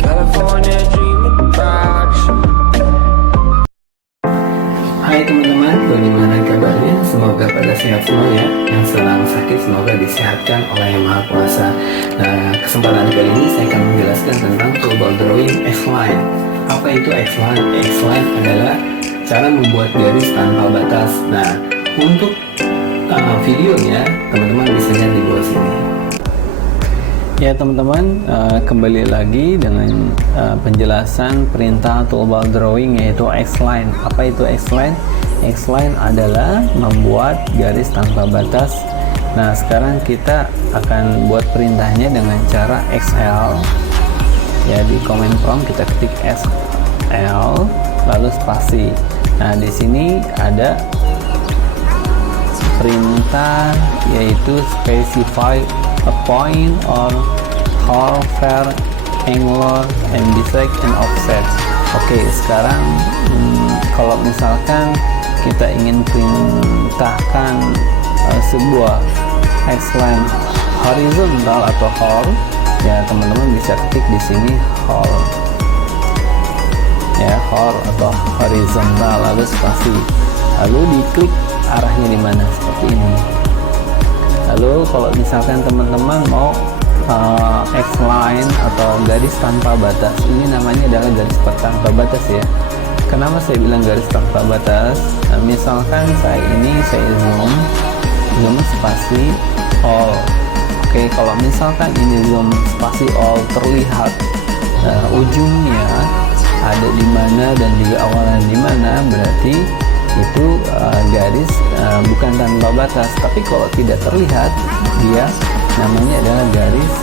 California dreaming about you. Hai teman-teman, bagaimana kabarnya? Semoga pada sehat semua ya. Yang sedang sakit semoga disehatkan oleh Yang Maha Kuasa. Nah, kesempatan kali ini saya akan menjelaskan tentang toolbar drawing X-Line. Apa itu X-Line? X-Line adalah cara membuat garis tanpa batas. Nah, untuk videonya teman-teman bisa lihat di bawah sini. Ya teman-teman, kembali lagi dengan penjelasan perintah toolbar drawing yaitu X-Line. Apa itu X-Line? X-Line adalah membuat garis tanpa batas. Nah, sekarang kita akan buat perintahnya dengan cara XL. Ya, di command prompt kita ketik XL lalu spasi. Nah, di sini ada perintah yaitu specify a point or hole, var, angular, and bisect and offset. Oke, sekarang kalau misalkan kita ingin perintahkan sebuah X-line horizontal atau hole, ya teman-teman bisa ketik di sini hole, ya hole atau horizontal lalu spasi, lalu diklik arahnya di mana seperti ini. Lalu kalau misalkan teman-teman mau X-line atau garis tanpa batas, ini namanya adalah garis tanpa batas ya. Kenapa saya bilang garis tanpa batas? Nah, misalkan saya zoom spasi all. Oke, kalau misalkan ini zoom spasi all terlihat ujungnya ada di mana dan juga awalnya di mana, berarti itu garis bukan tanpa batas. Tapi kalau tidak terlihat, dia namanya adalah garis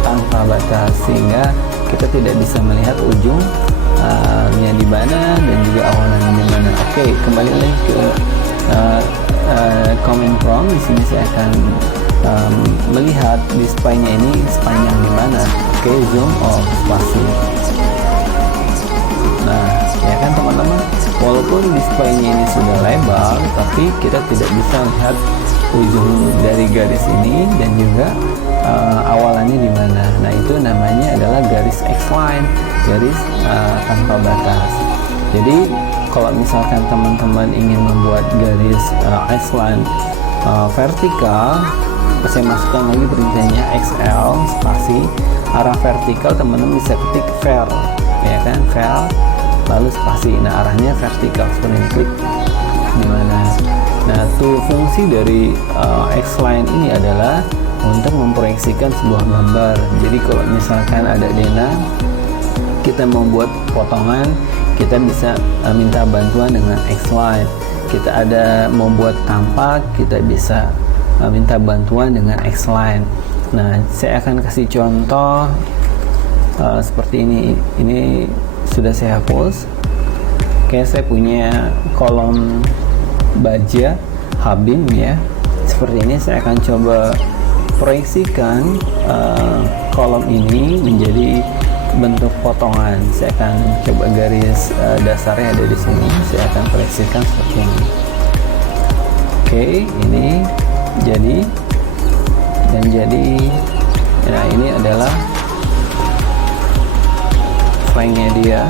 tanpa batas, sehingga kita tidak bisa melihat ujungnya di mana dan juga awalnya di mana. Oke, kembali lagi ke command prompt. Di sini saya akan melihat display-nya ini sepanjang di mana. Oke, zoom all spasi. Nah, ya kan teman-teman, walaupun display-nya ini sudah lebar, tapi kita tidak bisa lihat ujung dari garis ini dan juga awalannya di mana. Nah, itu namanya adalah garis X-line, garis tanpa batas. Jadi kalau misalkan teman-teman ingin membuat garis X-line vertikal, saya masukkan lagi perintahnya XL spasi, arah vertikal teman-teman bisa ketik var, ya kan, var lalu spasi. Nah, arahnya vertikal seperti ini, klik di mana. Nah, fungsi dari X-Line ini adalah untuk memproyeksikan sebuah gambar. Jadi kalau misalkan ada denah, kita membuat potongan, kita bisa minta bantuan dengan X-Line. Kita ada membuat tampak, kita bisa minta bantuan dengan X-Line. Nah, saya akan kasih contoh seperti ini. Ini sudah saya hapus. Oke, saya punya kolom baja habim ya. Seperti ini saya akan coba proyeksikan kolom ini menjadi bentuk potongan. Saya akan coba garis dasarnya ada di sini. Saya akan proyeksikan seperti ini. Oke, ini jadi nah ini adalah flanknya dia,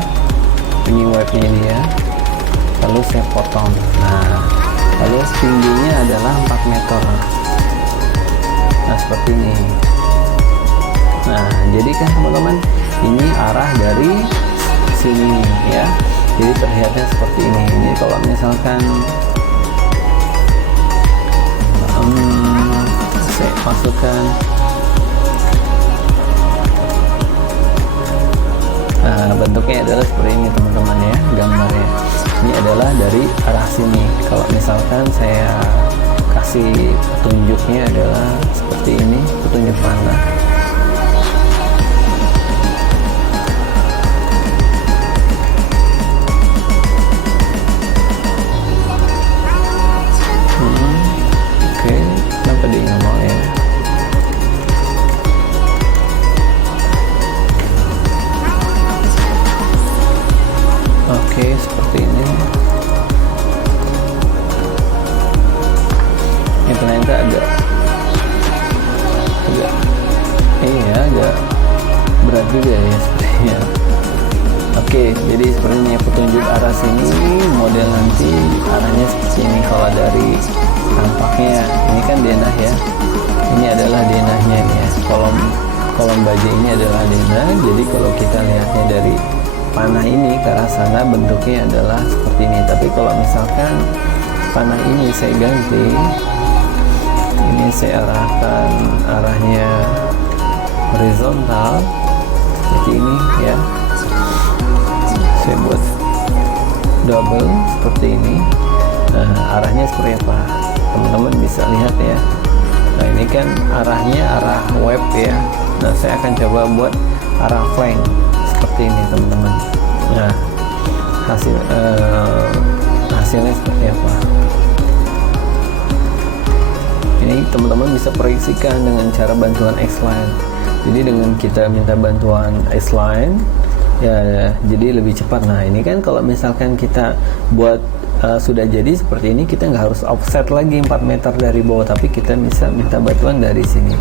ini webnya dia, lalu saya potong. Nah, lalu tingginya adalah 4 meter. Nah, seperti ini. Nah, jadi kan teman-teman, ini arah dari sini ya, jadi terlihatnya seperti ini. Ini kalau misalkan saya masukkan, nah bentuknya adalah seperti ini teman-teman ya, gambarnya ini adalah dari arah sini. Kalau misalkan saya kasih petunjuknya adalah seperti ini, petunjuk panah. Oke, kenapa dia nggak mau ya? Oke, seperti ini. Ini ternyata agak agak agak berat juga ya sepertinya. Oke, jadi sepertinya petunjuk arah sini, model nanti arahnya seperti ini. Kalau dari tampaknya ini kan denah ya, ini adalah denahnya nih ya, kolom baja ini adalah denah. Jadi kalau kita lihatnya dari panah ini ke arah sana, bentuknya adalah seperti ini. Tapi kalau misalkan panah ini saya ganti, ini saya arahkan arahnya horizontal seperti ini ya, saya buat double seperti ini. Nah, arahnya seperti apa, teman-teman bisa lihat ya. Nah, ini kan arahnya arah web ya. Nah, saya akan coba buat arah flank seperti ini, teman-teman. Nah, hasilnya seperti apa? Ini teman-teman bisa proyeksikan dengan cara bantuan X-line. Jadi dengan kita minta bantuan X-line ya, jadi lebih cepat. Nah, ini kan kalau misalkan kita buat sudah jadi seperti ini, kita nggak harus offset lagi 4 meter dari bawah, tapi kita bisa minta bantuan dari sini.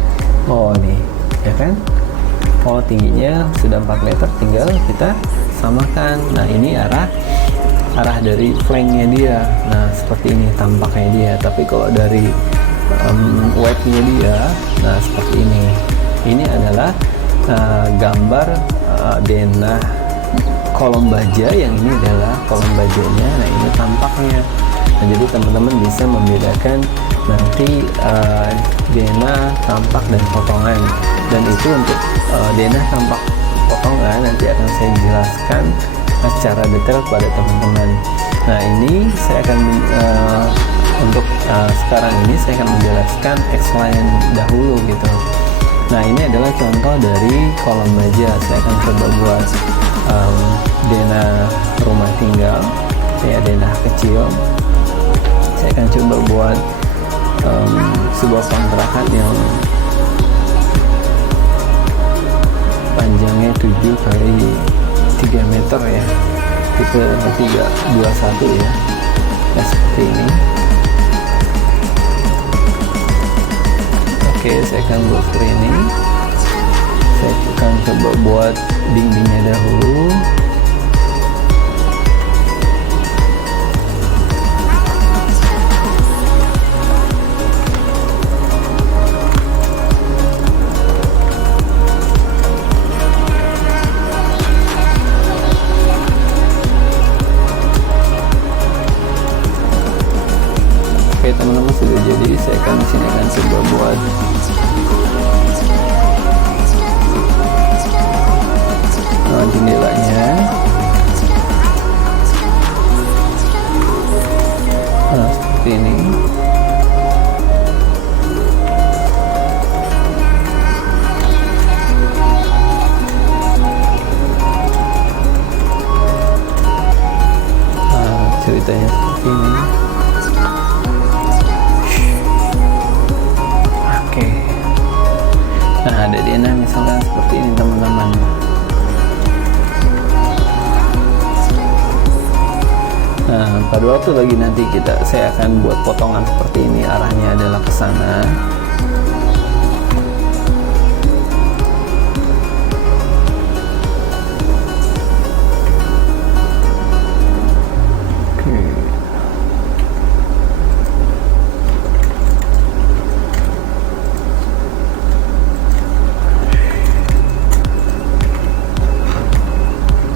Oh nih ya kan, oh tingginya sudah 4 meter, tinggal kita samakan. Nah, ini arah dari flanknya dia. Nah, seperti ini tampaknya dia. Tapi kalau dari webnya dia, nah seperti ini. Ini adalah gambar denah kolom baja, yang ini adalah kolom bajanya. Nah, ini tampaknya. Nah, jadi teman-teman bisa membedakan nanti denah, tampak, dan potongan. Dan itu untuk denah, tampak, potongan nanti akan saya jelaskan secara detail kepada teman-teman. Nah, ini saya akan untuk sekarang ini saya akan menjelaskan X-line dahulu gitu. Nah, ini adalah contoh dari kolom baja. Saya akan coba buat denah rumah tinggal ya, denah kecil. Saya akan coba buat sebuah kontrakan yang panjangnya 7 kali 3 meter ya, tipe 321 ya. Nah, seperti ini. Oke, saya akan buat seperti ini. Saya akan coba buat dindingnya dahulu. Oke, teman-teman, sudah jadi. Saya akan sini akan coba buat jendelanya. Nah, seperti ini. Nah, ceritanya seperti ini. Oke. Nah, ada denah misalkan seperti ini, teman-teman. Nah, pada waktu lagi nanti saya akan buat potongan seperti ini, arahnya adalah ke sana. Oke.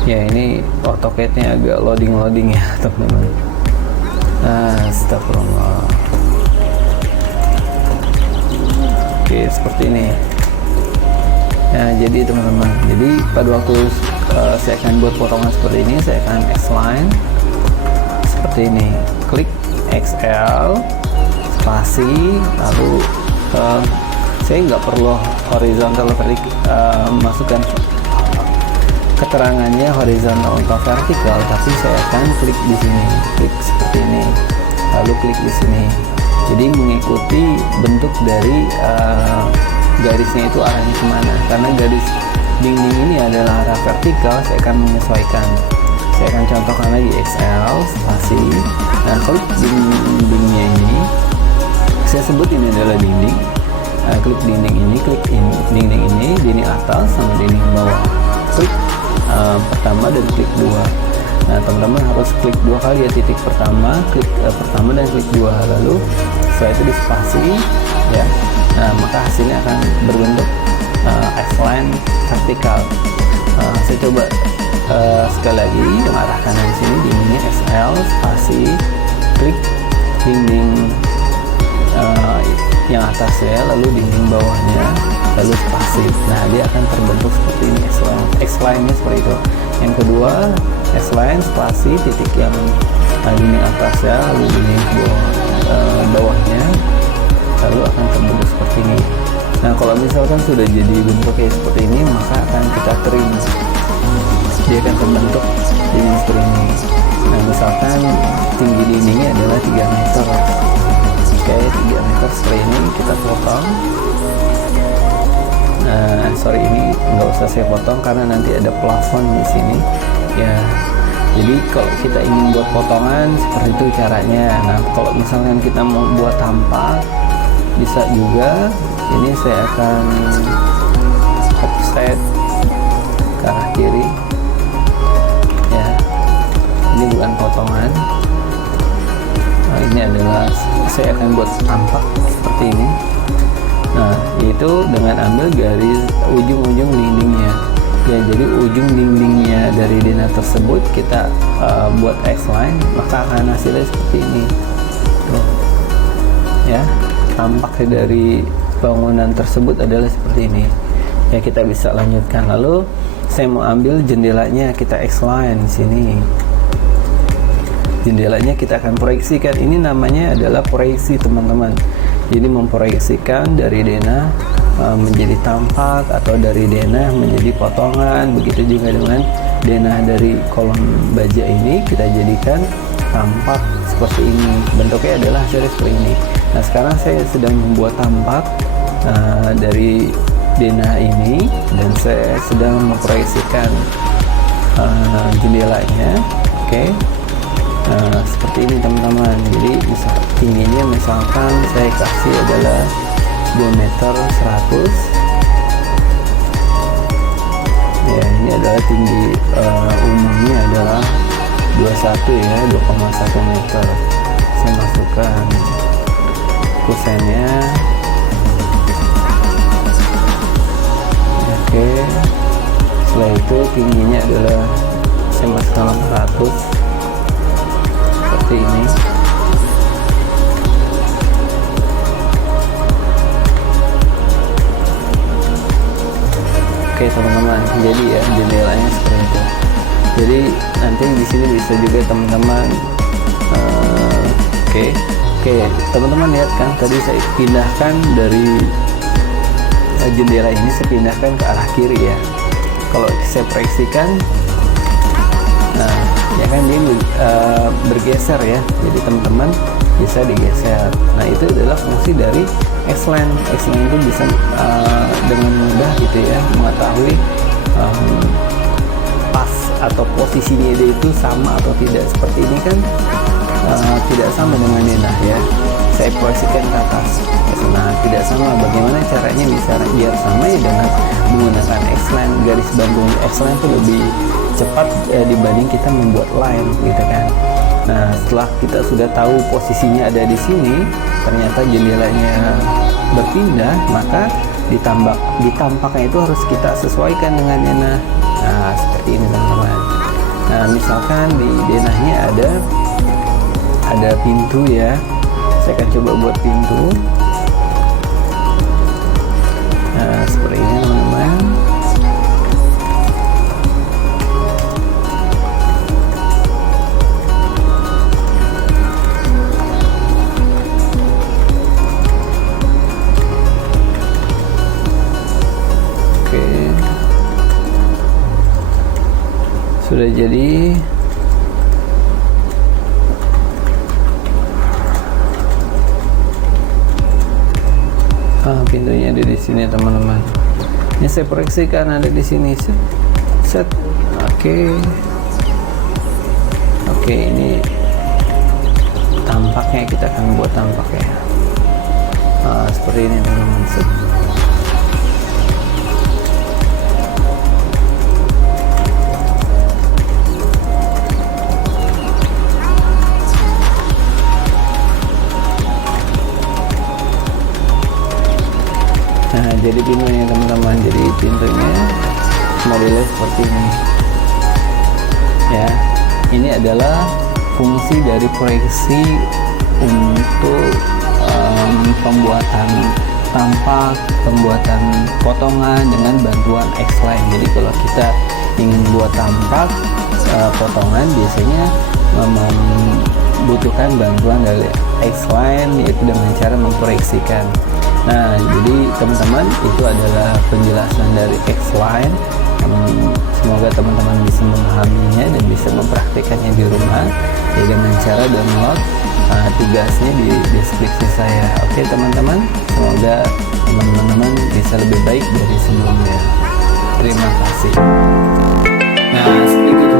Ya, ini AutoCAD-nya agak loading ya, teman-teman. Astagfirullah. Oke, seperti ini. Nah, jadi teman-teman, jadi pada waktu saya akan buat potongan seperti ini, saya akan X-line seperti ini. Klik XL, spasi, lalu saya nggak perlu horizontal masukkan keterangannya horizontal atau vertikal, tapi saya akan klik di sini, klik seperti ini, lalu klik di sini. Jadi mengikuti bentuk dari garisnya itu arahnya kemana. Karena garis dinding ini adalah arah vertikal, saya akan menyesuaikan. Saya akan contohkan lagi XL, spasi. Nah, klik dindingnya ini, saya sebut ini adalah dinding. Klik klik dinding ini, dinding ini, dinding atas sama dinding bawah. Klik pertama dan klik dua. Nah, teman-teman harus klik dua kali ya, titik pertama, klik pertama dan klik dua. Lalu setelah itu dispasi ya. Nah, maka hasilnya akan berbentuk X-line vertikal. Saya coba sekali lagi mengarah kanan sini, dindingnya XL, spasi, klik dinding yang atasnya, lalu dinding bawahnya, lalu spasi. Nah, dia akan terbentuk seperti ini, X-line-nya seperti itu. Yang kedua, X-line, spasi, titik yang dinding atasnya, lalu dinding bawahnya, lalu akan terbentuk seperti ini. Nah, kalau misalkan sudah jadi bentuknya seperti ini, maka akan kita trim. Dia akan terbentuk dinding seperti ini. Nah, misalkan tinggi dindingnya adalah 3 meter. Oke, 3 meter seperti ini kita potong. Nah, sorry, ini nggak usah saya potong karena nanti ada plafon di sini. Ya, jadi kalau kita ingin buat potongan seperti itu caranya. Nah, kalau misalkan kita mau buat tampak, bisa juga. Ini saya akan offset ke arah kiri. Ya, ini bukan potongan. Nah, ini adalah saya akan buat tampak seperti ini. Nah, yaitu dengan ambil garis ujung-ujung dindingnya. Ya, jadi ujung dindingnya dari denah tersebut kita buat X-line, maka akan hasilnya seperti ini. Tuh. Ya, tampaknya dari bangunan tersebut adalah seperti ini. Ya, kita bisa lanjutkan. Lalu saya mau ambil jendelanya, kita X-line di sini. Jendelanya kita akan proyeksikan. Ini namanya adalah proyeksi, teman-teman. Jadi memproyeksikan dari denah menjadi tampak, atau dari denah menjadi potongan. Begitu juga dengan denah dari kolom baja ini kita jadikan tampak seperti ini. Bentuknya adalah hasilnya seperti ini. Nah, sekarang saya sedang membuat tampak dari denah ini, dan saya sedang memproyeksikan jendelanya. Oke. Seperti ini, teman-teman. Jadi tingginya misalkan saya kasih adalah 2 meter 100. Ya, ini adalah tinggi umumnya adalah 21 ya, 2,1 meter. Saya masukkan kusennya. Oke. Setelah itu tingginya adalah saya masukkan 100 seperti ini. Oke, teman-teman, jadi ya jendelanya seperti itu. Jadi nanti di sini bisa juga teman-teman. Oke, teman-teman lihat kan tadi saya pindahkan dari jendela ini, saya pindahkan ke arah kiri ya. Kalau saya proyeksikan, nah ya kan dia bergeser ya. Jadi teman-teman bisa digeser. Nah, itu adalah fungsi dari X-line. X-line itu bisa dengan mudah gitu ya mengetahui pas atau posisinya dia itu sama atau tidak. Seperti ini kan tidak sama dengan denah ya. Saya proyeksikan ke atas. Nah, tidak sama. Bagaimana caranya bisa biar sama ya? Dengan menggunakan X-line. Garis bantung X-line itu lebih cepat dibanding kita membuat line gitu kan. Nah, setelah kita sudah tahu posisinya ada di sini, ternyata jendelanya berpindah, maka ditampaknya itu harus kita sesuaikan dengan denah. Nah, seperti ini, teman-teman. Nah, misalkan di denahnya ada pintu ya. Saya akan coba buat pintu. Nah, seperti ini, teman-teman. Sudah jadi. Pintunya ada di sini, teman-teman. Ini saya proyeksikan ada di sini. Set. Oke, ini tampaknya kita akan buat tampaknya. Seperti ini, teman-teman. Set. Nah, jadi pintunya teman-teman, jadi pintunya modelnya seperti ini ya. Ini adalah fungsi dari proyeksi untuk pembuatan tampak, pembuatan potongan dengan bantuan X-line. Jadi kalau kita ingin buat tampak potongan, biasanya membutuhkan bantuan dari X-line, yaitu dengan cara memproyeksikan. Nah, jadi teman-teman, itu adalah penjelasan dari X-line. Semoga teman-teman bisa memahaminya dan bisa mempraktikkannya di rumah ya, dengan cara download tugasnya di deskripsi saya. Oke teman-teman, semoga teman-teman bisa lebih baik dari sebelumnya. Terima kasih. Nah, sedikit